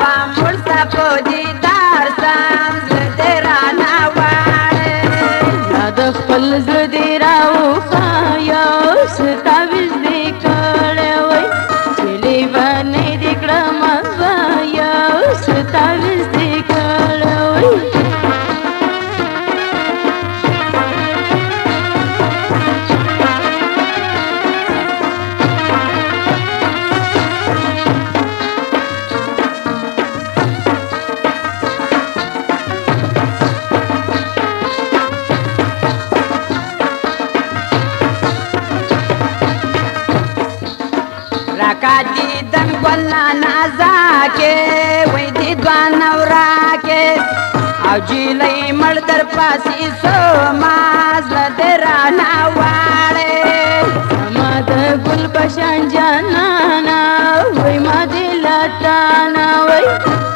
به مړ ستا په دیدار سم زړه دې رانه واړې دا د خپل زړه دې راوښایه څه تعویض دې کړی وای چې لیونۍ دې کړمه وایه څه تعویض دې کړی وای راکا دیدن ګلنا نازا کې وای دې دوانه وراکې او جیلۍ مړ در پاسې سوما زړه دې رانه واړې زما د ګل بشان جانانا وای ما دې لټانا وای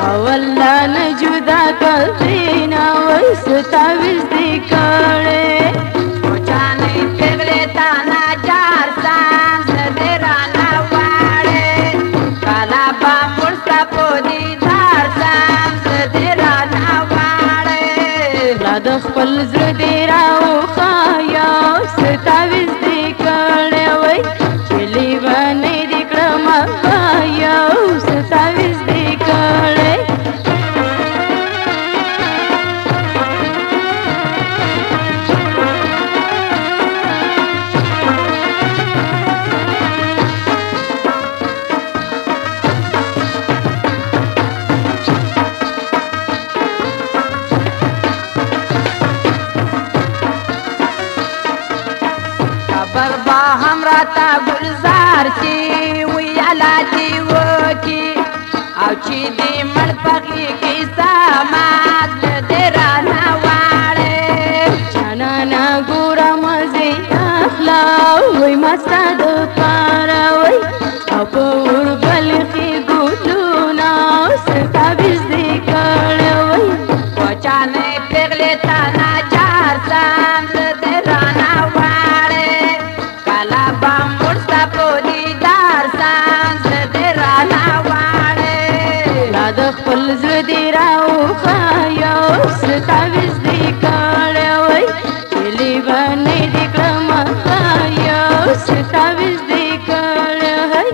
او الله نه جدا کړینا وای څه تعویض دې کړی چانې پغلې تا ناچار سم زړه دې رانه واړې کالا به مړ ستا په دیدار سم زړه دې رانه واړې لا د خپل زړه دې راوښایه څه تعویض دې کړی وای چې لیونۍ دې کړمه وایه څه تعویض دې کړی خبر به هم راته ګلزار چې وی الله دې وکي او چې دې مړ په غېږ کې سما زړه دې رانه واړې جانانا ګوره مزې اخله وای ما ستا دپاره وای او په اوربل کې ګلونه څه تعویض دې کړی وای وچانې پغلې تا ناچار سم زړه دې رانه واړې کله به مړ ستا په دیدار سم زړه دې رانه واړې لا د خپل زړه دې راوښایه څه تعویض دې کړی وای چې لیونۍ دې کړمه وایه څه تعویض دې کړی وای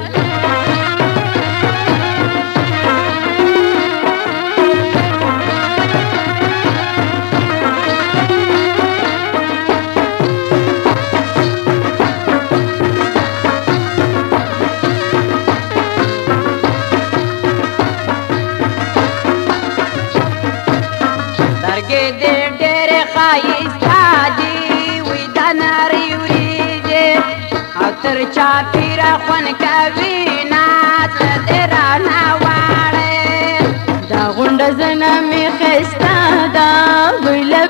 سترګې دې ډېرې ښایسته دي وی د نرۍ وریځې او تر چاپېره خوند کوي ناز زړه دې رانه واړې دا غونډه زنه مې ښایسته ده وی له